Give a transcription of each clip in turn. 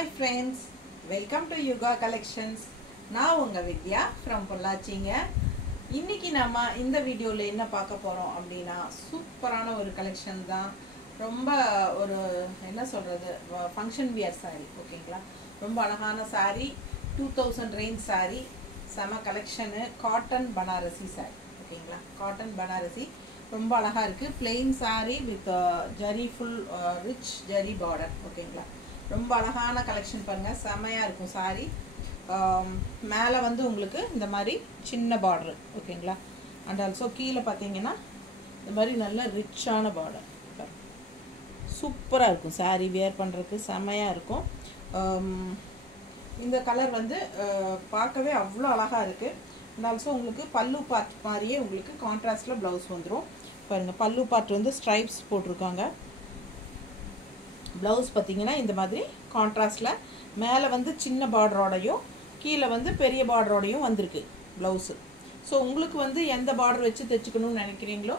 Hi friends, welcome to Yuga Collections. நான் உங்க வித்யா from பொள்ளாச்சிங்க. இன்னைக்கு நாம இந்த வீடியோல என்ன பார்க்க போறோம் அப்படினா சூப்பரான ஒரு கலெக்ஷன் தான். ரொம்ப ஒரு என்ன சொல்றது ஃபங்க்ஷன் வியர் saree ஓகேங்களா. ரொம்ப அழகான saree 2000 range saree சம கலெக்ஷன் காட்டன் பனாரசி saree ஓகேங்களா. காட்டன் பனாரசி ரொம்ப அழகா இருக்கு. plain saree with zari full rich zari border ஓகேங்களா. ரொம்ப அழகான கலெக்ஷன் பாருங்க, செமையா இருக்கும் saree. மேலே வந்து உங்களுக்கு இந்த மாதிரி சின்ன பார்டர் ஓகேங்களா. அண்ட் ஆல்சோ கீழே பார்த்தீங்கன்னா இந்த மாதிரி நல்ல ரிச்சான பார்டர் சூப்பராக இருக்கும். saree வியர் பண்ணுறதுக்கு செமையாக இருக்கும். இந்த கலர் வந்து பார்க்கவே அவ்வளோ அழகாக இருக்குது. அண்ட் ஆல்சோ உங்களுக்கு பல்லு பார்ட் மாதிரியே உங்களுக்கு கான்ட்ராஸ்டில் ப்ளவுஸ் வந்துடும் பாருங்கள். பல்லு பார்ட் வந்து ஸ்ட்ரைப்ஸ் போட்டிருக்காங்க. ப்ளவுஸ் பார்த்தீங்கன்னா இந்த மாதிரி கான்ட்ராஸ்டில் மேலே வந்து சின்ன பார்டரோடையும் கீழே வந்து பெரிய பார்டரோடையும் வந்திருக்கு ப்ளவுஸு. ஸோ உங்களுக்கு வந்து எந்த பார்டர் வச்சு தைச்சிக்கணும்னு நினைக்கிறீங்களோ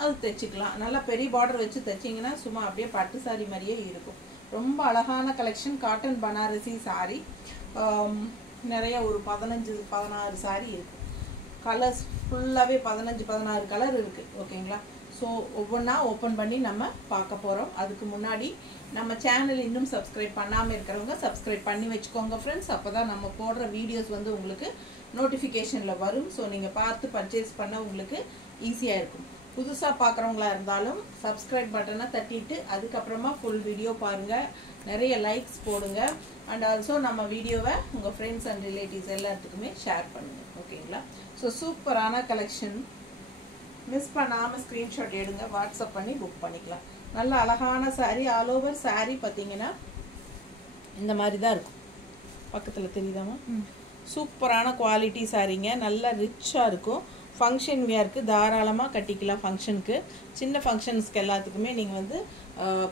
அது தைச்சிக்கலாம். நல்லா பெரிய பார்டர் வச்சு தைச்சிங்கன்னா சும்மா அப்படியே பட்டு சாரி மாதிரியே இருக்கும். ரொம்ப அழகான கலெக்ஷன் காட்டன் பனாரசி சாரி. நிறைய ஒரு 15-16 சாரி இருக்குது. கலர்ஸ் ஃபுல்லாகவே 15-16 கலர் இருக்குது ஓகேங்களா. ஸோ ஒவ்வொன்றா ஓப்பன் பண்ணி நம்ம பார்க்க போகிறோம். அதுக்கு முன்னாடி நம்ம சேனல் இன்னும் சப்ஸ்கிரைப் பண்ணாமல் இருக்கிறவங்க சப்ஸ்கிரைப் பண்ணி வச்சுக்கோங்க ஃப்ரெண்ட்ஸ். அப்போ தான் நம்ம போடுற வீடியோஸ் வந்து உங்களுக்கு நோட்டிஃபிகேஷனில் வரும். ஸோ நீங்கள் பார்த்து பர்ச்சேஸ் பண்ண உங்களுக்கு ஈஸியாக இருக்கும். புதுசாக பார்க்குறவங்களா இருந்தாலும் சப்ஸ்கிரைப் பட்டனை தட்டிட்டு அதுக்கப்புறமா ஃபுல் வீடியோ பாருங்கள், நிறைய லைக்ஸ் போடுங்க. அண்ட் ஆல்சோ நம்ம வீடியோவை உங்கள் ஃப்ரெண்ட்ஸ் அண்ட் ரிலேட்டிவ்ஸ் எல்லாத்துக்குமே ஷேர் பண்ணுங்கள் ஓகேங்களா. ஸோ சூப்பரான கலெக்ஷன், மிஸ் பண்ணாமல் ஸ்க்ரீன்ஷாட் எடுங்க, வாட்ஸ்அப் பண்ணி புக் பண்ணிக்கலாம். நல்ல அழகான saree. ஆல் ஓவர் saree பார்த்தீங்கன்னா இந்த மாதிரி தான் இருக்கும். பக்கத்தில் தெரியுதாமா? சூப்பரான குவாலிட்டி சாரீங்க. நல்லா ரிச்சாக இருக்கும். ஃபங்க்ஷன் வியருக்கு தாராளமாக கட்டிக்கலாம். ஃபங்க்ஷனுக்கு சின்ன ஃபங்க்ஷன்ஸ்க்கு எல்லாத்துக்குமே நீங்கள் வந்து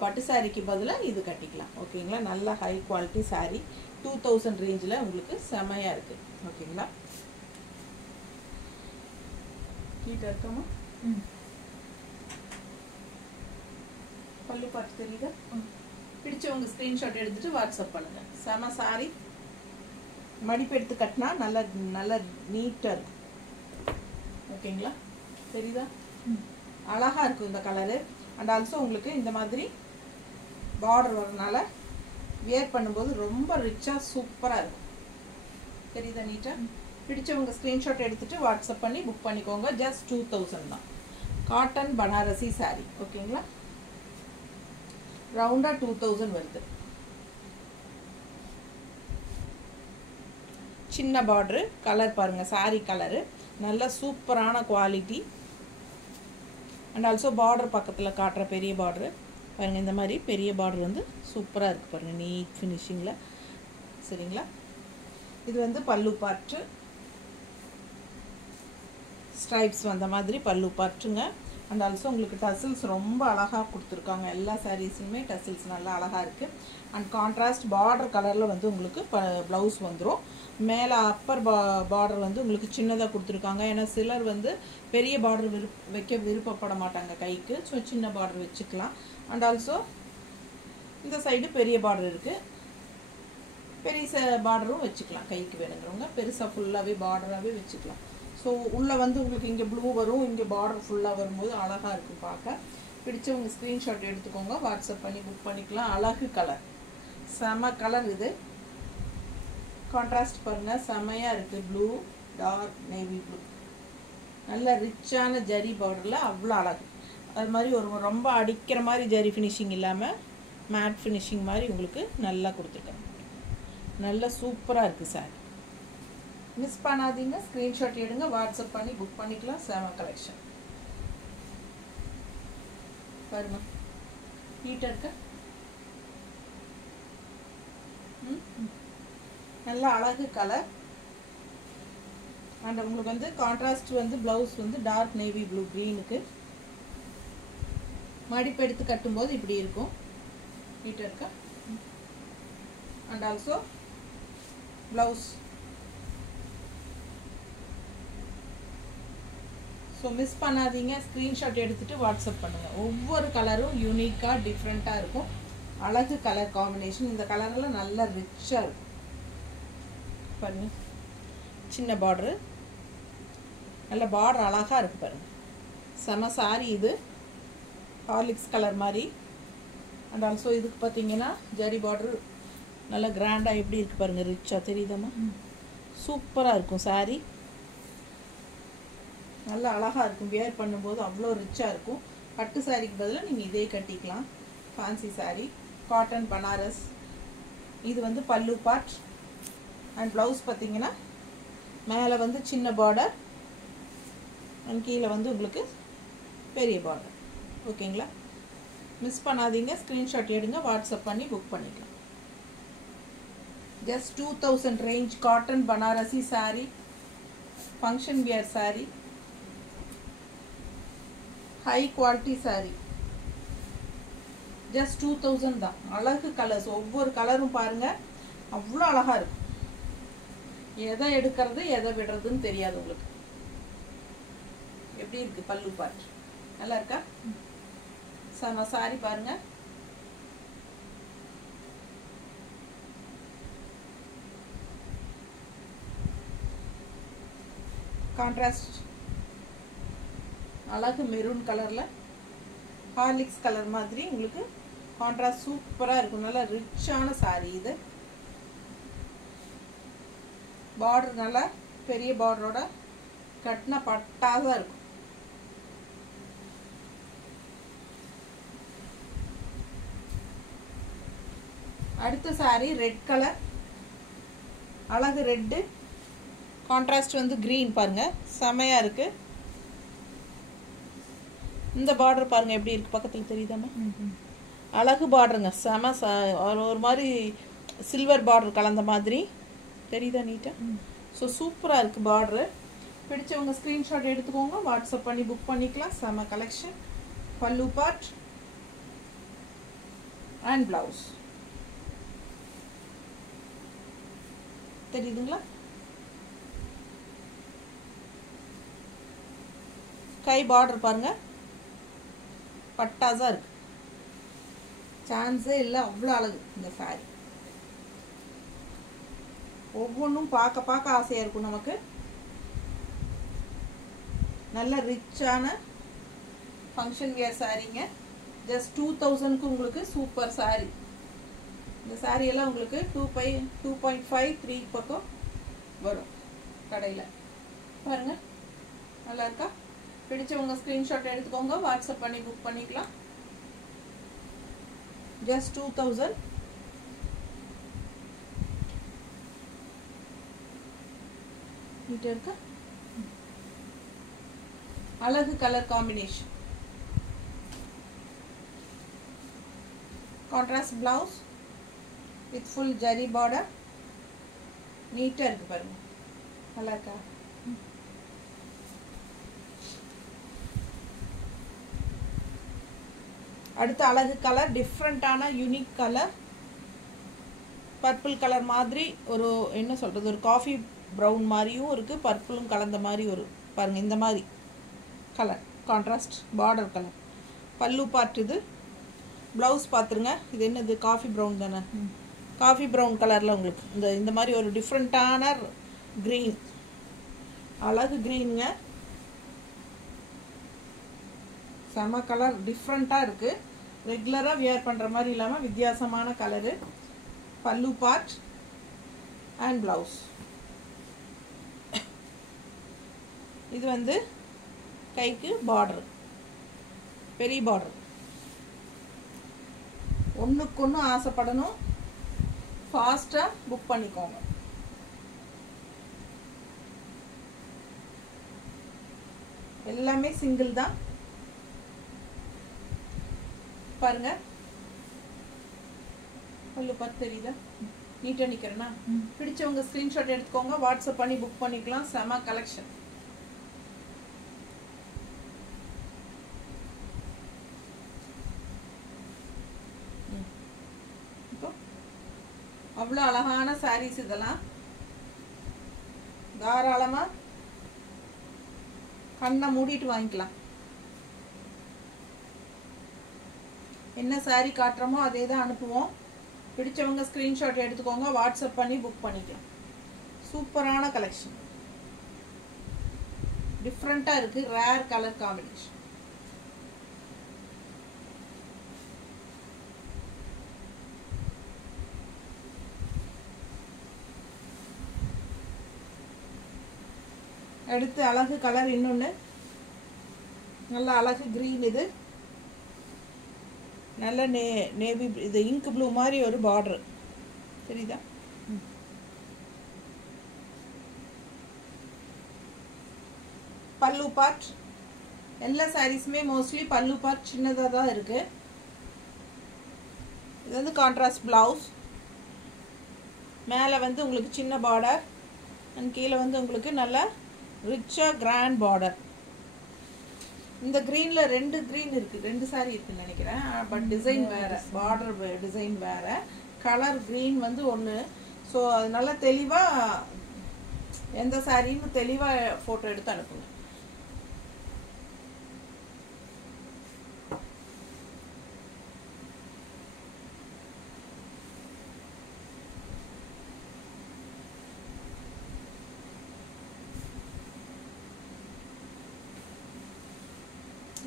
பட்டு சாரிக்கு பதிலாக இது கட்டிக்கலாம் ஓகேங்களா. நல்ல ஹை குவாலிட்டி saree 2000 ரேஞ்சில் உங்களுக்கு செமையாக இருக்குது ஓகேங்களா. நீட்டாக இருக்காமா? பல்லு பார்த்து தெரியுதா? பிடிச்சவங்க ஸ்க்ரீன்ஷாட் எடுத்துட்டு வாட்ஸ்அப் பண்ணுங்க. செம சாரி, மடிப்பு எடுத்து கட்டினா நல்ல நல்ல நீட்டாக இருக்கும் ஓகேங்களா. தெரியுதா? அழகாக இருக்கும் இந்த கலரு. அண்ட் ஆல்சோ உங்களுக்கு இந்த மாதிரி பார்டர் வரனால வியர் பண்ணும்போது ரொம்ப ரிச்சாக சூப்பராக இருக்கும். தெரியுதா நீட்டாக? பிடிச்சவங்க ஸ்க்ரீன்ஷாட் எடுத்துட்டு வாட்ஸ்அப் பண்ணி புக் பண்ணிக்கோங்க. ஜஸ்ட் 2000 தான். காட்டன் பனாரசி சாரி ஓகேங்களா. ரவுண்டாக 2000 வருது. சின்ன பார்டரு, கலர் பாருங்கள், சாரி கலரு நல்ல சூப்பரான குவாலிட்டி. அண்ட் ஆல்சோ பார்டர் பக்கத்தில் காட்டுற பெரிய பார்டரு பாருங்கள். இந்த மாதிரி பெரிய பார்டர் வந்து சூப்பராக இருக்குது பாருங்கள், நீட் ஃபினிஷிங்கில். சரிங்களா. இது வந்து பல்லு பார்ட்டு, ஸ்ட்ரைப்ஸ் வந்த மாதிரி பல்லு பார்ட்டுங்க. அண்ட் ஆல்சோ உங்களுக்கு டசில்ஸ் ரொம்ப அழகாக கொடுத்துருக்காங்க. எல்லா சாரீஸுமே டசில்ஸ் நல்லா அழகாக இருக்குது. அண்ட் கான்ட்ராஸ்ட் பார்டர் கலரில் வந்து உங்களுக்கு ப்ளவுஸ் வந்துடும். மேலே அப்பர் பார்டர் வந்து உங்களுக்கு சின்னதாக கொடுத்துருக்காங்க. ஏன்னா சிலர் வந்து பெரிய பார்டர் வைக்க விருப்பப்பட மாட்டாங்க கைக்கு. ஸோ சின்ன பார்டர் வச்சுக்கலாம். அண்ட் ஆல்சோ இந்த சைடு பெரிய பார்டர் இருக்குது. பெரிய பார்டரும் வச்சுக்கலாம் கைக்கு வேணுங்கிறவங்க. பெருசாக ஃபுல்லாகவே பார்டராகவே வச்சுக்கலாம். ஸோ உள்ளே வந்து உங்களுக்கு இங்கே ப்ளூ வரும், இங்கே பார்டர் ஃபுல்லாக வரும்போது அழகாக இருக்கும் பார்க்க. பிடிச்சவங்க ஸ்க்ரீன்ஷாட் எடுத்துக்கோங்க, வாட்ஸ்அப் பண்ணி புக் பண்ணிக்கலாம். அழகு கலர், செம கலர். இது கான்ட்ராஸ்ட் பாருங்கள், செமையாக இருக்குது. ப்ளூ, டார்க் நேவி ப்ளூ, நல்ல ரிச்சான ஜரி பார்டரில் அவ்வளோ அழகு. அது மாதிரி ஒரு ரொம்ப அடிக்கிற மாதிரி ஜரி ஃபினிஷிங் இல்லாமல் மேட் ஃபினிஷிங் மாதிரி உங்களுக்கு நல்லா கொடுத்துருக்காங்க. நல்லா சூப்பராக இருக்குது சார். மிஸ் பண்ணாதீங்க, ஸ்க்ரீன்ஷாட் எடுங்க, வாட்ஸ்அப் பண்ணி புக் பண்ணிக்கலாம். செம கலெக்ஷன் பாருங்க, நீட்டாக இருக்க. நல்ல அழகு கலர். அண்ட் உங்களுக்கு வந்து கான்ட்ராஸ்ட் வந்து ப்ளவுஸ் வந்து டார்க் நேவி ப்ளூ க்ரீனுக்கு மடிப்பு எடுத்து கட்டும்போது இப்படி இருக்கும். நீட்டாக இருக்கா. And also blouse. So miss பண்ணாதீங்க, ஸ்க்ரீன்ஷாட் எடுத்துகிட்டு வாட்ஸ்அப் பண்ணுங்கள். ஒவ்வொரு கலரும் யூனிக்காக டிஃப்ரெண்ட்டாக இருக்கும். அழகு கலர் காம்பினேஷன். இந்த கலரில் நல்லா ரிச்சாக இருக்கும் பாருங்க. சின்ன பார்டரு, நல்ல பார்டர் அழகாக இருக்குது பாருங்க. செம சாரி இது, ஹார்லிக்ஸ் கலர் மாதிரி. அண்ட் ஆல்சோ இதுக்கு பார்த்தீங்கன்னா ஜரி பார்டர் நல்லா கிராண்டாக எப்படி இருக்குது பாருங்கள், ரிச்சாக தெரியுதாம்மா? சூப்பராக இருக்கும் சாரி, நல்லா அழகாக இருக்கும். வியர் பண்ணும்போது அவ்வளோ ரிச்சாக இருக்கும். பட்டு சாரிக்கு பதிலாக நீங்கள் இதே கட்டிக்கலாம். Fancy sorry, cotton Banaras. இது வந்து பல்லு பார்ட். அண்ட் ப்ளவுஸ் பார்த்தீங்கன்னா மேலே வந்து சின்ன பார்டர் அண்ட் கீழே வந்து உங்களுக்கு பெரிய பார்டர். ஓகேங்களா? மிஸ் பண்ணாதீங்க, ஸ்க்ரீன்ஷாட் எடுங்க, வாட்ஸ்அப் பண்ணி புக் பண்ணிக்கலாம். Just 2000 range cotton Banarasi sorry, function wear sorry, high quality sorry. Just 2000 தான். அழகு கலர்ஸ், ஒவ்வொரு கலரும் பாருங்கள் அவ்வளோ அழகாக இருக்கும். எதை எடுக்கிறது எதை விடுறதுன்னு தெரியாது உங்களுக்கு. எப்படி இருக்குது பல்லு பார்ட்? நல்லா இருக்கா? செம சாரி பாருங்க. கான்ட்ராஸ்ட் அழகு மெரூன் கலரில் ஹார்லிக்ஸ் கலர் மாதிரி உங்களுக்கு கான்ட்ராஸ்ட் சூப்பராக இருக்கும். நல்லா ரிச்சான சாரி இது. பார்டர் நல்லா பெரிய பார்டரோட கட்டினா பட்டாதான் இருக்கும். அடுத்த சாரி ரெட் கலர், அழகு ரெட்டு, கான்ட்ராஸ்ட் வந்து கிரீன் பாருங்க, செமையா இருக்கு. இந்த பார்டர் பாருங்க எப்படி இருக்கு, பக்கத்தில் தெரியுதாமா? அழகு பார்டருங்க, செம ஒரு மாதிரி சில்வர் பார்டர் கலந்த மாதிரி தெரியுதா நீட்டா? ஸோ சூப்பராக இருக்குது பார்டரு. பிடிச்சவங்க ஸ்க்ரீன்ஷாட் எடுத்துக்கோங்க, வாட்ஸ்அப் பண்ணி புக் பண்ணிக்கலாம். செம கலெக்ஷன். பல்லு பார்ட் அண்ட் ப்ளவுஸ் தெரியுதுங்களா? கை பார்டர் பாருங்க, பட்டாசா இருக்கு, சான்ஸே இல்லை, அவ்வளோ அழகு இந்த சாரி. ஒவ்வொன்றும் பார்க்க பார்க்க ஆசையாக இருக்கும் நமக்கு. நல்ல ரிச்சான ஃபங்க்ஷன் வியர் சாரீங்க. ஜஸ்ட் 2000க்கு உங்களுக்கு சூப்பர் சாரி. இந்த சாரியெல்லாம் உங்களுக்கு 2.5 3 பக்கம் வரும் கடையில். பாருங்க நல்லா இருக்கா? பிடிச்சவங்க ஸ்க்ரீன்ஷாட் எடுத்துக்கோங்க, வாட்ஸ்அப் பண்ணி புக் பண்ணிக்கலாம். ஜஸ்ட் 2000. நீட்டா இருக்கா? அழகு colour combination. Contrast blouse with full zari border. நீட்டா இருக்கு பாருங்க, நல்லா இருக்கா? அடுத்த அழகு கலர், டிஃப்ரெண்டான யூனிக் கலர், பர்பிள் கலர் மாதிரி ஒரு என்ன சொல்றது, ஒரு காஃபி ப்ரௌன் மாதிரியும் இருக்கு, பர்பிளும் கலந்த மாதிரி ஒரு பாருங்க இந்த மாதிரி கலர், கான்ட்ராஸ்ட் பார்டர் கலர். பல்லு பார்ட் இது. ப்ளவுஸ் பார்த்துருங்க, இது என்னது காஃபி ப்ரௌன் தானே? காஃபி ப்ரௌன் கலரில் உங்களுக்கு இந்த மாதிரி ஒரு டிஃப்ரெண்ட்டான க்ரீன், அழகு க்ரீனுங்க, செம கலர், டிஃப்ரெண்ட்டாக இருக்குது. ரெகுலராக வியர் பண்ணுற மாதிரி இல்லாமல் வித்தியாசமான கலரு. பல்லு பார்ட் அண்ட் ப்ளவுஸ். இது வந்து கைக்கு பார்டர், பெரிய பார்டர். ஒன்றுக்கு ஒன்று ஆசைப்படணும், ஃபாஸ்ட்டாக புக் பண்ணிக்கோங்க. எல்லாமே சிங்கிள் தான் பாருங்க. பல்லு பார்த்து தெரியுதா? நீட்டாக நிற்கிறேன்னா? பிடிச்சவங்க ஸ்க்ரீன்ஷாட் எடுத்துக்கோங்க, வாட்ஸ்அப் பண்ணி புக் பண்ணிக்கலாம். செம கலெக்ஷன். இப்போ அவ்வளோ அழகான சாரீஸ் இதெல்லாம். தாராளமாக கண்ணை மூடிட்டு வாங்கிக்கலாம். என்ன saree காட்டுறோமோ அதே தான் அனுப்புவோம். பிடிச்சவங்க ஸ்க்ரீன்ஷாட் எடுத்துக்கோங்க, வாட்ஸ்அப் பண்ணி புக் பண்ணிக்கலாம். சூப்பரான கலெக்ஷன், டிஃப்ரெண்ட்டாக இருக்குது, ரேர் கலர் காம்பினேஷன். அடுத்து அழகு கலர் இன்னொன்று, நல்ல அழகு க்ரீன். இது நல்ல நேவி, இது இங்க் ப்ளூ மாதிரி ஒரு பார்டர் தெரியுதா? பல்லு பார்ட், எல்லா சாரீஸுமே மோஸ்ட்லி பல்லு பார்ட் சின்னதாக தான் இருக்குது. இது வந்து கான்ட்ராஸ்ட் ப்ளவுஸ், மேலே வந்து உங்களுக்கு சின்ன பார்டர் அண்ட் கீழே வந்து உங்களுக்கு நல்ல ரிச்சாக கிராண்ட் பார்டர். இந்த க்ரீனில் 2 க்ரீன் இருக்குது, 2 சாரீ இருக்குதுன்னு நினைக்கிறேன். பட் டிசைன் வேறு, பார்டர் டிசைன் வேறு, கலர் க்ரீன் வந்து ஒன்று. ஸோ அது நல்லா தெளிவாக எந்த சாரின்னு தெளிவாக ஃபோட்டோ எடுத்து அனுப்புங்க.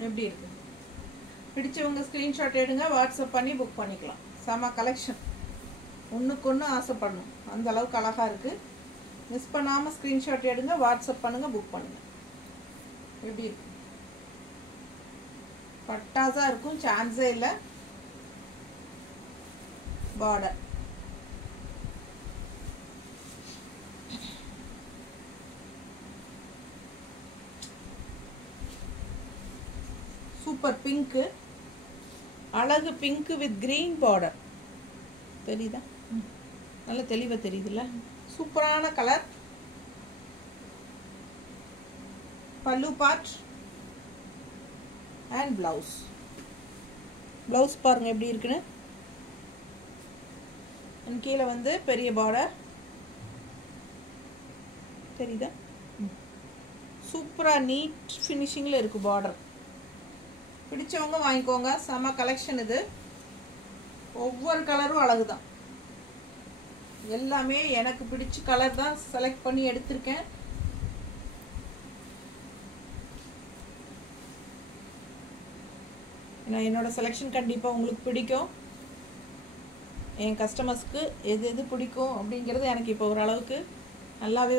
எப்படி இருக்கு? பிடிச்சவங்க ஸ்க்ரீன்ஷாட் எடுங்க, வாட்ஸ்அப் பண்ணி புக் பண்ணிக்கலாம். செம கலெக்ஷன், ஒன்றுக்கு ஒன்று ஆசைப்படணும், அந்த அளவுக்கு அழகாக இருக்குது. மிஸ் பண்ணாமல் ஸ்க்ரீன்ஷாட் எடுங்க, வாட்ஸ்அப் பண்ணுங்கள், புக் பண்ணுங்கள். எப்படி இருக்கு? பட்டாசாக இருக்கும், சான்ஸே இல்லை. பார்டர் சூப்பர் பிங்க்கு, அழகு பிங்க்கு வித் கிரீன் பார்டர் தெரியுதா? நல்ல தெளிவாக தெரியுதுல்ல? சூப்பரான கலர். பல்லு பார்ட் அண்ட் பிளவுஸ். பிளவுஸ் பாருங்க எப்படி இருக்குன்னு. கீழே வந்து பெரிய பார்டர் தெரியுதா? சூப்பராக நீட் ஃபினிஷிங்கில் இருக்கு பார்டர். பிடிச்சவங்க வாங்கிக்கோங்க, செம கலெக்ஷன் இது. ஒவ்வொரு கலரும் அழகு தான், எல்லாமே எனக்கு பிடிச்ச கலர் தான் செலக்ட் பண்ணி எடுத்திருக்கேன். என்னோட செலெக்ஷன் கண்டிப்பாக உங்களுக்கு பிடிக்கும். என் கஸ்டமர்ஸ்க்கு எது எது பிடிக்கும் அப்படிங்கிறது எனக்கு இப்போ ஓரளவுக்கு நல்லாவே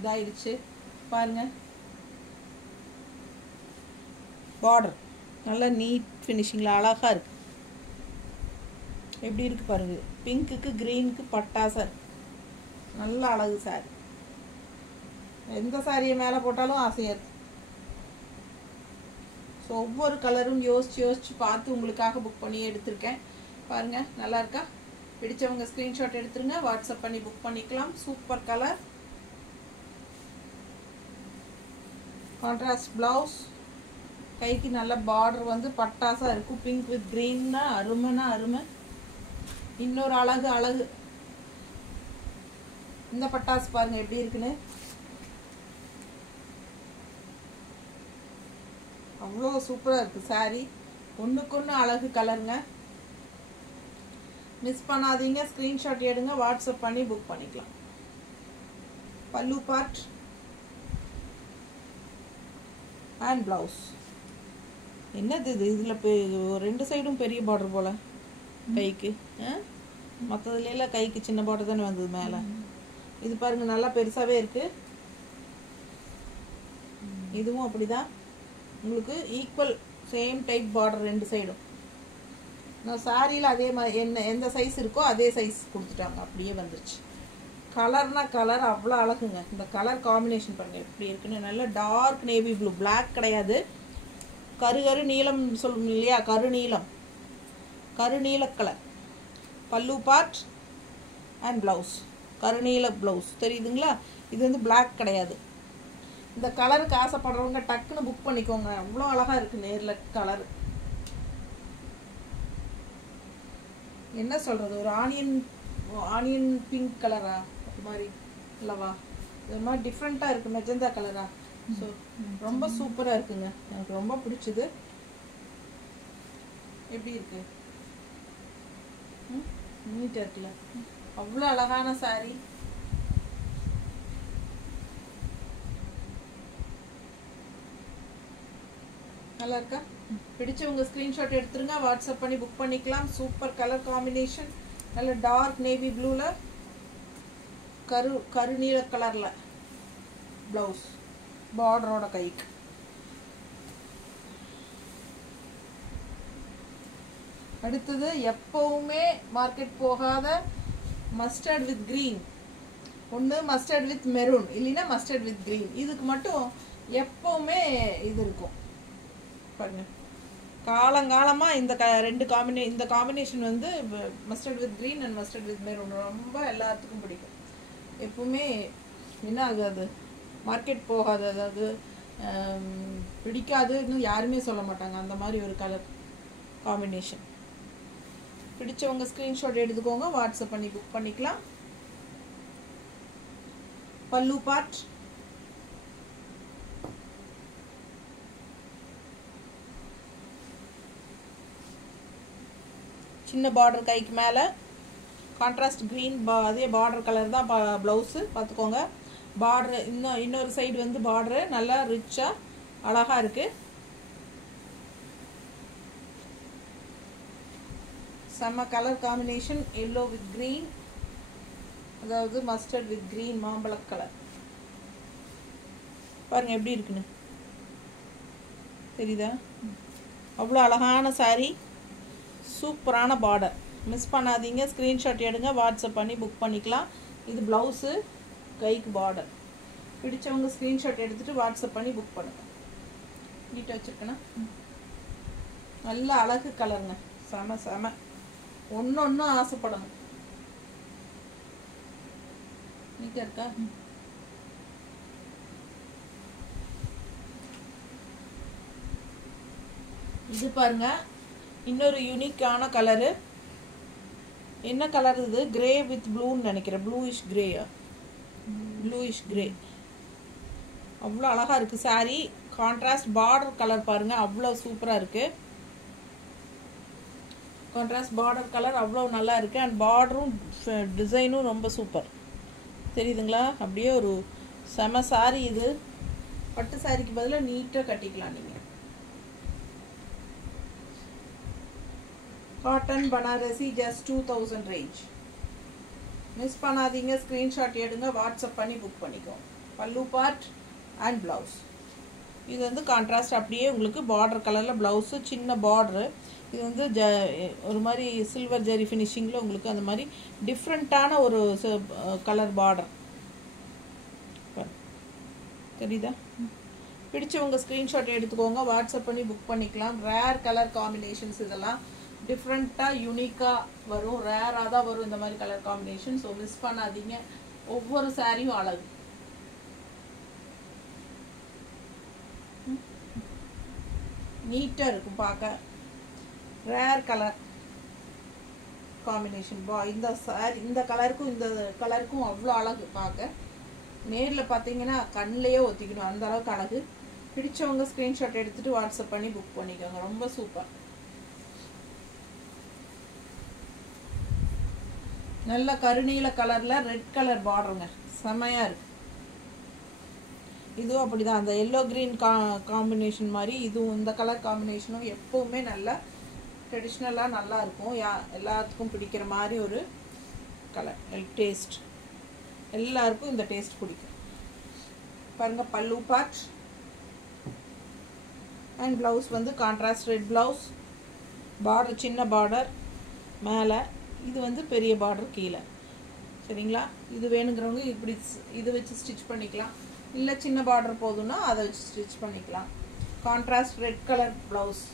இதாயிடுச்சு. பாருங்கள், பார்டர் நல்லா நீட் ஃபினிஷிங்கில் அழகாக இருக்குது. எப்படி இருக்குது பாருங்க, பிங்க்குக்கு க்ரீனுக்கு பட்டாசா நல்ல அழகு சாரி. எந்த சாரியை மேலே போட்டாலும் ஆசையாக இருக்குது. ஸோ ஒவ்வொரு கலரும் யோசிச்சு பார்த்து உங்களுக்காக புக் பண்ணி எடுத்திருக்கேன். பாருங்கள், நல்லா இருக்கா? பிடிச்சவங்க ஸ்க்ரீன்ஷாட் எடுத்துருங்க, வாட்ஸ்அப் பண்ணி புக் பண்ணிக்கலாம். சூப்பர் கலர், கான்ட்ராஸ்ட் ப்ளவுஸ், கைக்கு நல்ல பார்டர் வந்து பட்டாசாக இருக்கும். பிங்க் வித் க்ரீன்னா அருமைனா அருமை. இன்னொரு அழகு அழகு இந்த பட்டாசு பாருங்க எப்படி இருக்குன்னு. அவ்வளோ சூப்பராக இருக்குது சாரி. ஒன்றுக்கு ஒன்று அழகு கலருங்க. மிஸ் பண்ணாதீங்க, ஸ்க்ரீன்ஷாட் எடுங்க, வாட்ஸ்அப் பண்ணி புக் பண்ணிக்கலாம். பல்லு பார்ட் அண்ட் ப்ளவுஸ். என்னது இது? இதில் 2 சைடும் பெரிய பார்டர் போல் கைக்கு. மற்றதுல கைக்கு சின்ன பார்டர் தானே வந்தது மேலே. இது பாருங்கள், நல்லா பெருசாகவே இருக்குது. இதுவும் அப்படி தான், உங்களுக்கு ஈக்குவல் சேம் டைப் பார்டர் 2 சைடும். நான் சாரியில் அதே மாதிரி எந்த சைஸ் இருக்கோ அதே சைஸ் கொடுத்துட்டாங்க, அப்படியே வந்துருச்சு. கலர்னா கலர் அவ்வளோ அழகுங்க. இந்த கலர் காம்பினேஷன் பாருங்கள் எப்படி இருக்குன்னு. நல்ல டார்க் நேவி ப்ளூ, பிளாக் கிடையாது, கரு நீலம் சொல்லும் இல்லையா, கருநீல கலர். பல்லு பார்ட் அண்ட் ப்ளவுஸ், கருநீல ப்ளவுஸ் தெரியுதுங்களா? இது வந்து பிளாக் கிடையாது. இந்த கலருக்கு ஆசைப்படுறவங்க டக்குன்னு புக் பண்ணிக்கோங்க, அவ்வளோ அழகாக இருக்குது நேரில் கலர். என்ன சொல்கிறது, ஒரு ஆனியன் பிங்க் கலரா அது மாதிரி இல்லவா? இது மாதிரி டிஃப்ரெண்ட்டாக இருக்குது, மெஜந்தா கலரா. ஸோ ரொம்ப சூப்பராக இருக்குங்க, எனக்கு ரொம்ப பிடிச்சது. எப்படி இருக்கு? நீட்டாக இருக்குல்ல? அவ்வளோ அழகான சாரி. நல்லா இருக்கா? பிடிச்சவங்க ஸ்க்ரீன்ஷாட் எடுத்துருங்க, வாட்ஸ்அப் பண்ணி புக் பண்ணிக்கலாம். Super colour combination. நல்ல டார்க் நேவி ப்ளூவில் கருநீல கலரில் ப்ளவுஸ், பார்டரோட கைக்கு. அடுத்தது எப்போவுமே மார்க்கெட் போகாத மஸ்டர்ட் வித் க்ரீன். ஒன்று மஸ்டர்ட் வித் மெரூன், இல்லைன்னா மஸ்டர்ட் வித் க்ரீன். இதுக்கு மட்டும் எப்போவுமே இது இருக்கும் பாருங்க. காலங்காலமாக இந்த காம்பினேஷன் வந்து mustard with green and mustard with maroon ரொம்ப எல்லாத்துக்கும் பிடிக்கும். எப்பவுமே என்ன ஆகாது, மார்க்கெட் போகாது, அதாவது பிடிக்காதுன்னு யாருமே சொல்ல மாட்டாங்க. அந்த மாதிரி ஒரு கலர் காம்பினேஷன். பிடிச்சவங்க ஸ்க்ரீன்ஷாட் எடுத்துக்கோங்க, வாட்ஸ்அப் பண்ணி புக் பண்ணிக்கலாம். பல்லு பார்ட் சின்ன பார்டர் கைக்கு மேலே கான்ட்ராஸ்ட் க்ரீன் அதே பார்டர் கலர் தான் ப்ளவுஸு. பார்த்துக்கோங்க. பார்டரு இன்னொரு சைடு வந்து பார்டரு நல்லா ரிச்சாக அழகாக இருக்குது. செம்ம colour combination. Yellow with green, அதாவது மஸ்டர்ட் வித் க்ரீன், மாம்பழ கலர். பாருங்கள் எப்படி இருக்குன்னு தெரியுதா? அவ்வளோ அழகான சாரீ, சூப்பரான பார்டர். மிஸ் பண்ணாதீங்க, ஸ்க்ரீன்ஷாட் எடுங்க, வாட்ஸ்அப் பண்ணி புக் பண்ணிக்கலாம். இது ப்ளவுஸு, கைக்கு பார்டர். பிடிச்சவங்க ஸ்க்ரீன்ஷாட் எடுத்துகிட்டு வாட்ஸ்அப் பண்ணி புக் பண்ணுங்கள். நீட்டாக வச்சுருக்கேன்னா நல்ல அழகு கலருங்க. செம செம, ஒன்று ஆசைப்படணும். நீட்டாக இருக்கா? இது பாருங்க, இன்னொரு யூனிக்கான கலரு. என்ன கலர் இது? கிரே வித் ப்ளூன்னு நினைக்கிறேன். ப்ளூயிஷ் கிரேயா? Bluish grey. அவ்வளோ அழகாக இருக்குது சாரீ. கான்ட்ராஸ்ட் பார்டர் கலர் பாருங்கள், அவ்வளோ சூப்பராக இருக்குது. கான்ட்ராஸ்ட் பார்டர் கலர் அவ்வளோ நல்லா இருக்குது. அண்ட் பார்டரும் டிசைனும் ரொம்ப சூப்பர். தெரியுதுங்களா? அப்படியே ஒரு செம சாரீ இது. பட்டு சாரிக்கு பதிலாக நீட்டாக கட்டிக்கலாம் நீங்கள். Cotton Banarasi, just 2000 range. Miss பண்ணாதீங்க, ஸ்க்ரீன்ஷாட் எடுங்க, வாட்ஸ்அப் பண்ணி புக் பண்ணிக்கோ. பல்லு பார்ட் அண்ட் ப்ளவுஸ். இது வந்து கான்ட்ராஸ்ட் அப்படியே உங்களுக்கு பார்டர் கலரில் ப்ளவுஸு, சின்ன பார்டரு. இது வந்து ஒரு மாதிரி சில்வர் ஜரி ஃபினிஷிங்கில் உங்களுக்கு அந்த மாதிரி டிஃப்ரெண்ட்டான ஒரு கலர் பார்டர். தெரியுதா? பிடிச்சவங்க ஸ்க்ரீன்ஷாட் எடுத்துக்கோங்க, வாட்ஸ்அப் பண்ணி புக் பண்ணிக்கலாம். ரேர் கலர் காம்பினேஷன்ஸ் இதெல்லாம். டிஃப்ரெண்ட்டாக யூனிக்காக வரும், ரேராக தான் வரும் இந்த மாதிரி கலர் காம்பினேஷன். ஸோ மிஸ் பண்ணாதீங்க. ஒவ்வொரு சாரியும் அழகு. நீட்டாக இருக்கும் பார்க்க. Rare colour combination. இந்த சாரி இந்த கலருக்கும் அவ்வளோ அழகு பார்க்க. நேரில் பார்த்தீங்கன்னா கண்ணிலேயே ஒத்திக்கணும், அந்த அளவுக்கு அழகு. பிடிச்சவங்க ஸ்க்ரீன்ஷாட் எடுத்துகிட்டு வாட்ஸ்அப் பண்ணி புக் பண்ணிக்கோங்க. ரொம்ப சூப்பர். நல்ல கருநீல கலரில் ரெட் கலர் பார்டருங்க, செம்மையாக இருக்குது. இதுவும் அப்படி தான், அந்த எல்லோ க்ரீன் காம்பினேஷன் மாதிரி இதுவும். இந்த கலர் காம்பினேஷனும் எப்போவுமே நல்லா ட்ரெடிஷ்னலாக நல்லா இருக்கும். எல்லாத்துக்கும் பிடிக்கிற மாதிரி ஒரு கலர் டேஸ்ட். எல்லாருக்கும் இந்த டேஸ்ட் பிடிக்கும். பாருங்கள், பல்லு பார்ட் அண்ட் ப்ளவுஸ் வந்து கான்ட்ராஸ்ட் ரெட் ப்ளவுஸ். பார்டர் சின்ன பார்டர் மேலே, இது வந்து பெரிய பார்டர் கீழே. சரிங்களா? இது வேணுங்கிறவங்க இப்படி இது வச்சு ஸ்டிச் பண்ணிக்கலாம், இல்லை சின்ன பார்டர் போதும்னா அதை வச்சு ஸ்டிச் பண்ணிக்கலாம். கான்ட்ராஸ்ட் ரெட் கலர் ப்ளவுஸ்,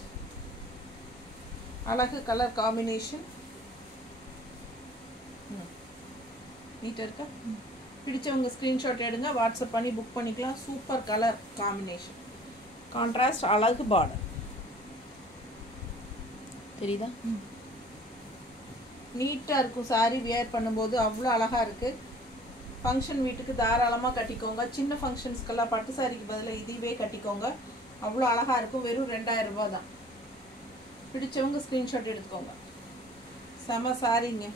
அழகு கலர் காம்பினேஷன். நீட்டாக இருக்கா? பிடிச்சவங்க ஸ்க்ரீன்ஷாட் எடுங்க, வாட்ஸ்அப் பண்ணி புக் பண்ணிக்கலாம். Super colour combination. கான்ட்ராஸ்ட் அழகு பார்டர். தெரியுதா? நீட்டாக இருக்கும் சாரீ. வியர் பண்ணும்போது அவ்வளோ அழகாக இருக்குது. ஃபங்க்ஷன் வீட்டுக்கு தாராளமாக கட்டிக்கோங்க. சின்ன ஃபங்க்ஷன்ஸ்க்கெல்லாம் பட்டு சாரிக்கு பதிலாக இதுவே கட்டிக்கோங்க. அவ்வளோ அழகாக இருக்கும். வெறும் 2000 ரூபா தான். பிடிச்சவங்க ஸ்க்ரீன்ஷாட் எடுத்துக்கோங்க. செம சாரிங்க.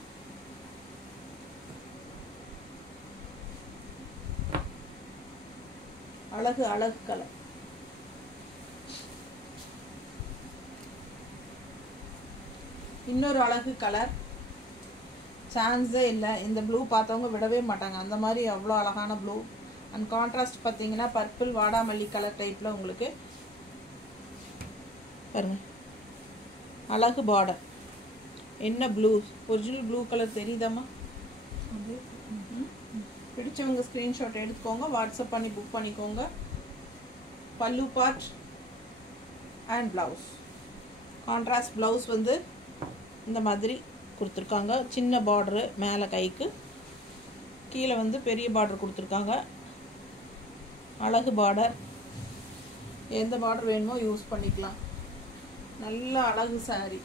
அழகு அழகு கலர். இன்னொரு அழகு கலர், சான்ஸே இல்லை. இந்த ப்ளூ பார்த்தவங்க விடவே மாட்டாங்க, அந்த மாதிரி அவ்வளோ அழகான ப்ளூ. அண்ட் கான்ட்ராஸ்ட் பார்த்தீங்கன்னா பர்பிள் வாடாமல்லி கலர் டைப்பில் உங்களுக்கு பாருங்க அழகு பார்டர். என்ன ப்ளூ, ஒரிஜினல் ப்ளூ கலர் தெரியுதாம்மா? பிடிச்சவங்க ஸ்க்ரீன்ஷாட் எடுத்துக்கோங்க, வாட்ஸ்அப் பண்ணி புக் பண்ணிக்கோங்க. பல்லு part and blouse. Contrast blouse வந்து இந்த மாதிரி கொடுத்துருக்காங்க. சின்ன பார்டரு மேலே கைக்கு, கீழே வந்து பெரிய பார்டர் கொடுத்துருக்காங்க. அழகு பார்டர். எந்த பார்டர் வேணுமோ யூஸ் பண்ணிக்கலாம். நல்ல அழகு சாரி.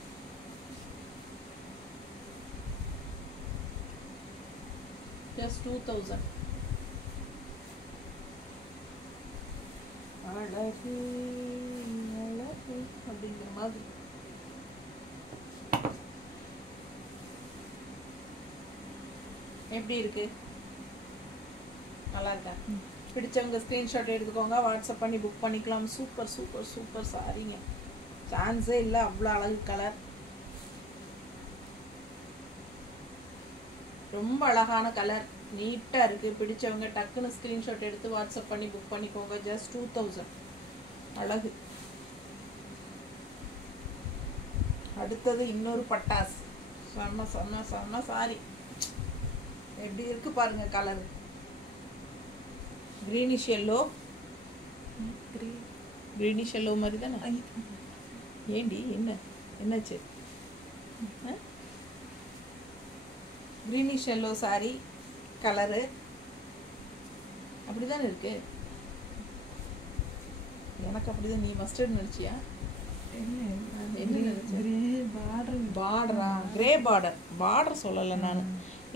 just 2000. அழகு அழகு அப்படிங்கிற மாதிரி. எப்படி இருக்கு? நல்லா இருக்கா? பிடிச்சவங்க ஸ்க்ரீன்ஷாட் எடுத்துக்கோங்க, வாட்ஸ்அப் பண்ணி புக் பண்ணிக்கலாம். சூப்பர் சூப்பர் சூப்பர் சாரிங்க, சான்ஸே இல்லை, அவ்வளோ அழகு கலர். ரொம்ப அழகான கலர், நீட்டாக இருக்குது. பிடிச்சவங்க டக்குன்னு ஸ்க்ரீன்ஷாட் எடுத்து வாட்ஸ்அப் பண்ணி புக் பண்ணிக்கோங்க. ஜஸ்ட் 2000. அழகு. அடுத்தது இன்னொரு பட்டாஸ். செம்ம செம்ம செம்ம சாரி. எப்படி இருக்கு பாருங்க colour. Greenish yellow. Greenish yellow மாதிரி தானே? ஏண்டி என்னாச்சு? கிரீனிஷ் எல்லோ சாரி கலரு அப்படிதானே இருக்கு. எனக்கு அப்படிதான். நீ மஸ்டர்ட் நினைச்சியா? பார்டரா? Grey border. பார்டர் சொல்லலை நான்,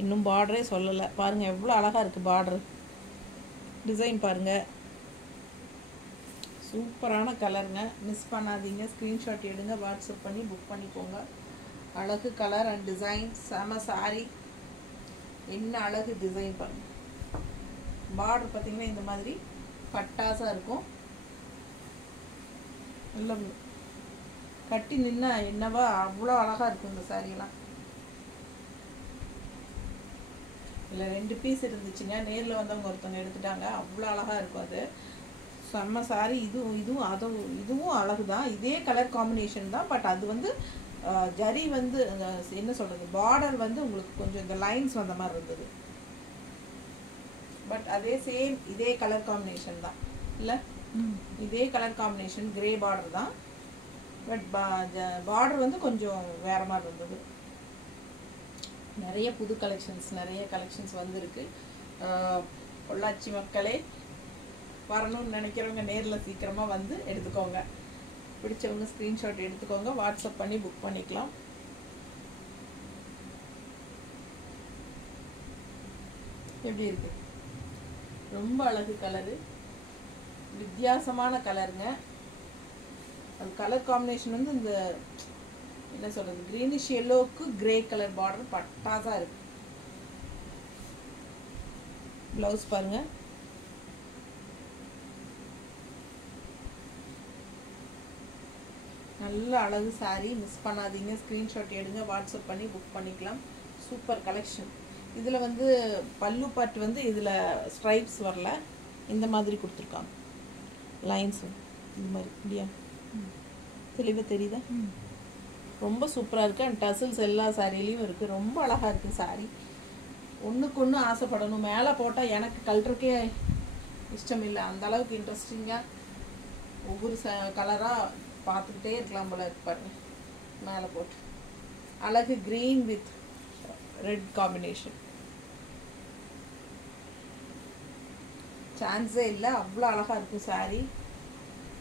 இன்னும் பார்டரே சொல்லலை. பாருங்க எவ்வளோ அழகா இருக்கு பார்டர். டிசைன் பாருங்க, சூப்பரான கலருங்க. மிஸ் பண்ணாதீங்க, ஸ்க்ரீன்ஷாட் எடுங்க, வாட்ஸ்அப் பண்ணி புக் பண்ணிக்கோங்க. அழகு கலர் அண்ட் டிசைன், செம சாரி. என்ன அழகு டிசைன் பாருங்க. பார்டர் பார்த்தீங்கன்னா இந்த மாதிரி பட்டாசாக இருக்கும். நல்ல கட்டி நின்னா என்னவா அவ்வளோ அழகாக இருக்கும் இந்த சாரியெல்லாம். இல்லை 2 பீஸ் இருந்துச்சுங்க, நேரில் வந்தவங்க ஒருத்தவங்க எடுத்துட்டாங்க. அவ்வளோ அழகாக இருக்கும் அது. செம்ம சாரி. இதுவும் அழகு தான், இதே கலர் காம்பினேஷன் தான். பட் அது வந்து ஜரி வந்து என்ன சொல்கிறது, பார்டர் வந்து உங்களுக்கு கொஞ்சம் இந்த லைன்ஸ் வந்த மாதிரி இருந்தது. பட் அதே சேம் இதே கலர் காம்பினேஷன் தான் இல்லை? இதே கலர் காம்பினேஷன், கிரே பார்டர் தான். பட் பார்டர் வந்து கொஞ்சம் வேறு மாதிரி இருந்தது. நிறைய புது கலெக்ஷன்ஸ், நிறைய கலெக்ஷன்ஸ் வந்திருக்கு. பொள்ளாச்சி மக்களே, வரணும்னு நினைக்கிறவங்க நேரில் சீக்கிரமாக வந்து எடுத்துக்கோங்க. பிடிச்சவங்க ஸ்க்ரீன்ஷாட் எடுத்துக்கோங்க, வாட்ஸ்அப் பண்ணி புக் பண்ணிக்கலாம். எப்படி இருக்கு? ரொம்ப அழகு கலரு, வித்தியாசமான கலருங்க. அது கலர் காம்பினேஷன் வந்து இந்த என்ன சொல்கிறது, க்ரீனிஷ் எல்லோவுக்கு கிரே கலர் பார்டர் பட்டாசாக இருக்கு. ப்ளவுஸ் பாருங்க. நல்ல அழகு சாரி. மிஸ் பண்ணாதீங்க, ஸ்க்ரீன்ஷாட் எடுங்க, வாட்ஸ்அப் பண்ணி புக் பண்ணிக்கலாம். Super collection. இதில் வந்து பல்லு பார்ட் வந்து இதில் ஸ்ட்ரைப்ஸ் வரல, இந்த மாதிரி கொடுத்துருக்காங்க லைன்ஸ் இந்த மாதிரி. இல்லையா? தெளிவாக தெரியுதா? ரொம்ப சூப்பராக இருக்குது. அண்ட் டசில்ஸ் எல்லா சாரிலையும் இருக்குது. ரொம்ப அழகாக இருக்குது சாரி. ஒன்றுக்கு ஒன்று ஆசைப்படணும். மேலே போட்டால் எனக்கு கலருக்கே இஷ்டம் இல்லை, அந்த அளவுக்கு இன்ட்ரெஸ்டிங்காக ஒவ்வொரு கலராக பார்த்துக்கிட்டே இருக்கலாம் போல இருக்கு பாருங்க. மேலே போட்டு அழகு க்ரீன் வித் ரெட் காம்பினேஷன், சான்ஸே இல்லை, அவ்வளோ அழகாக இருக்கும் சாரி.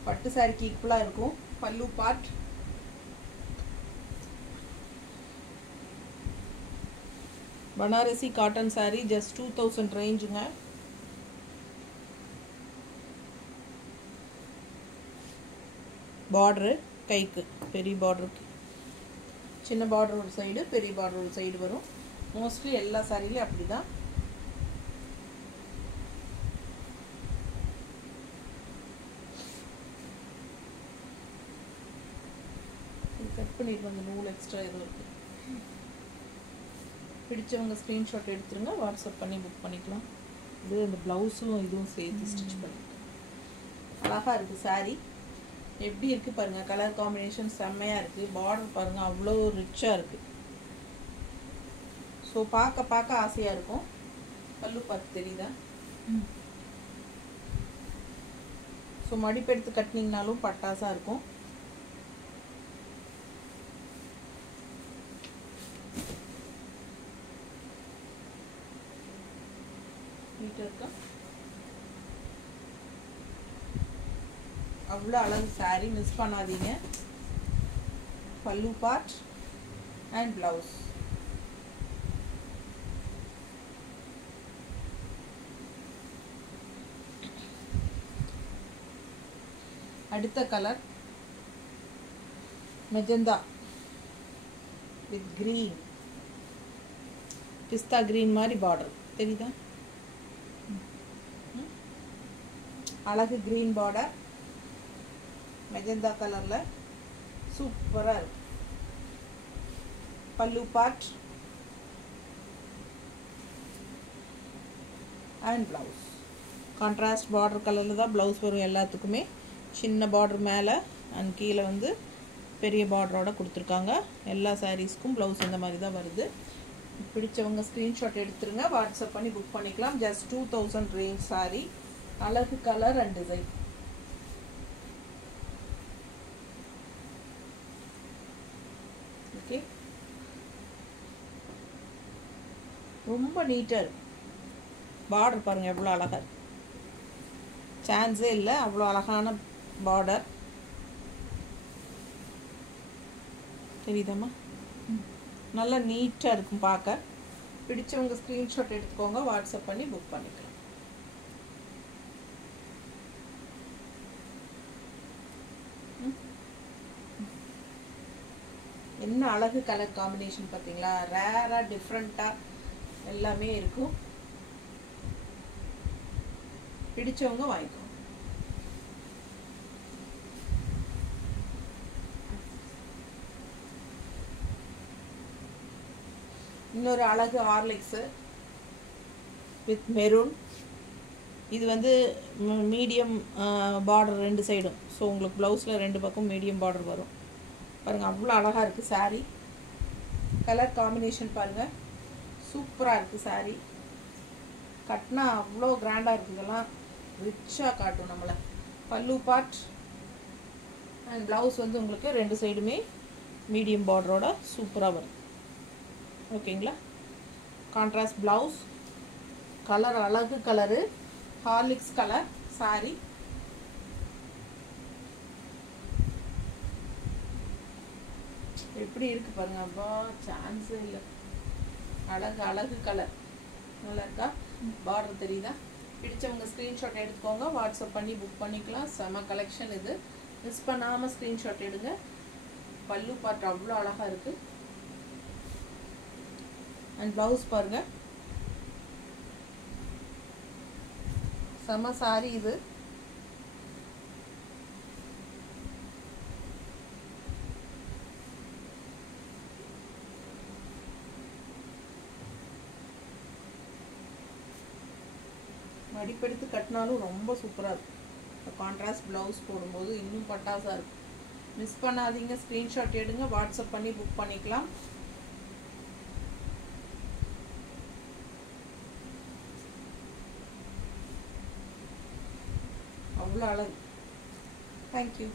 பட்டு சாரிக்கு ஈக்குவலாக இருக்கும். Pallu part. Banarasi cotton sari, just 2000 ரேஞ்சுங்க. பார்டரு கைக்கு பெரிய பார்டருக்கு சின்ன பார்டர் ஒரு சைடு, பெரிய பார்டர் ஒரு சைடு வரும். மோஸ்ட்லி எல்லா சாரிலையும் அப்படி தான். கட் பண்ணிட்டு அந்த நூல் எக்ஸ்ட்ரா எதுவும் இருக்குது. பிடிச்சவங்க ஸ்க்ரீன்ஷாட் எடுத்துருங்க, வாட்ஸ்அப் பண்ணி புக் பண்ணிக்கலாம். இது இந்த ப்ளவுஸும் இதுவும் சேர்த்து ஸ்டிச் பண்ணிட்டு அழகாக இருக்குது சாரீ. எப்படி இருக்குது பாருங்கள், கலர் காம்பினேஷன் செம்மையாக இருக்குது. பார்டர் பாருங்கள் அவ்வளோ ரிச்சாக இருக்குது. ஸோ பார்க்க பார்க்க ஆசையாக இருக்கும். பல்லு பார்த்து தெரியுதா? ஸோ மடிப்பெடுத்து கட்டினீங்கனாலும் பட்டாசாக இருக்கும். இருக்கா அவ்வளோ அழகு சாரி, மிஸ் பண்ணாதீங்க. Pallu part and blouse. அடுத்த கலர் மெஜந்தா வித் கிரீன், பிஸ்தா கிரீன் மாதிரி பார்டர் தெரியுதா? அழகு கிரீன் பார்டர் மெஜந்தா கலரில் சூப்பராக இருக்கு. Pallu part and blouse. Contrast border கலரில் தான் ப்ளவுஸ் வரும் எல்லாத்துக்குமே. சின்ன பார்டர் மேலே அண்ட் கீழே வந்து பெரிய பார்டரோட கொடுத்துருக்காங்க. எல்லா சாரீஸ்க்கும் ப்ளவுஸ் இந்த மாதிரி தான் வருது. பிடிச்சவங்க ஸ்க்ரீன்ஷாட் எடுத்துருங்க, வாட்ஸ்அப் பண்ணி புக் பண்ணிக்கலாம். Just 2000 range sari. அழகு கலர் அண்ட் டிசைன். ஓகே, ரொம்ப நீட்டாக இருக்கு. பார்டர் பாருங்கள் எவ்வளோ அழகாக இருக்கு. சான்ஸே இல்லை, அவ்வளோ அழகான பார்டர் தெரியுதாம்மா? நல்லா நீட்டாக இருக்கும் பார்க்க. பிடிச்சவங்க ஸ்க்ரீன்ஷாட் எடுத்துக்கோங்க, வாட்ஸ்அப் பண்ணி புக் பண்ணிக்கலாம். என்ன அழகு கலர் காம்பினேஷன் பார்த்தீங்களா? ரேராக டிஃப்ரெண்ட்டாக எல்லாமே இருக்கும். பிடிச்சவங்க வாங்கிக்கோங்க. இன்னொரு அழகு ஹார்லிக்ஸு வித் மெரூன். இது வந்து மீடியம் பார்டர் ரெண்டு சைடும். ஸோ உங்களுக்கு ப்ளவுஸில் ரெண்டு பக்கம் மீடியம் பார்டர் வரும். பாருங்கள் அவ்வளோ அழகாக இருக்குது சாரீ. கலர் காம்பினேஷன் பாருங்கள் சூப்பராக இருக்குது சாரீ. கட்டினா அவ்வளோ கிராண்டாக இருக்குது. இதெல்லாம் ரிச்சாக காட்டும் நம்மளை. பல்லு பார்ட் அண்ட் ப்ளவுஸ் வந்து உங்களுக்கு ரெண்டு சைடுமே மீடியம் பார்டரோட சூப்பராக வரும். ஓகேங்களா? Contrast blouse. கலர் அழகு கலரு, ஹார்லிக்ஸ் கலர் சாரீ. எப்படி இருக்குது பாருங்கள், அப்பா சான்ஸே இல்லை. அழகு அழகு கலர் நல்லா இருக்கா? பார்டர் தெரியுதா? பிடிச்சவங்க ஸ்க்ரீன்ஷாட் எடுத்துக்கோங்க, வாட்ஸ்அப் பண்ணி புக் பண்ணிக்கலாம். செம கலெக்ஷன் இது, மிஸ் பண்ணாமல் ஸ்க்ரீன்ஷாட் எடுங்க. பல்லு பார்ட் அவ்வளோ அழகாக இருக்குது. அண்ட் ப்ளவுஸ் பாருங்கள் செம சாரி இது. மடிப்பெடுத்து கட்டினாலும் ரொம்ப சூப்பராக இருக்கும். கான்ட்ராஸ்ட் ப்ளவுஸ் போடும்போது இன்னும் பட்டாசாக இருக்கும். மிஸ் பண்ணாதீங்க, ஸ்க்ரீன்ஷாட் எடுங்க, வாட்ஸ்அப் பண்ணி புக் பண்ணிக்கலாம். அவ்வளோ அழகு. தேங்க்யூ.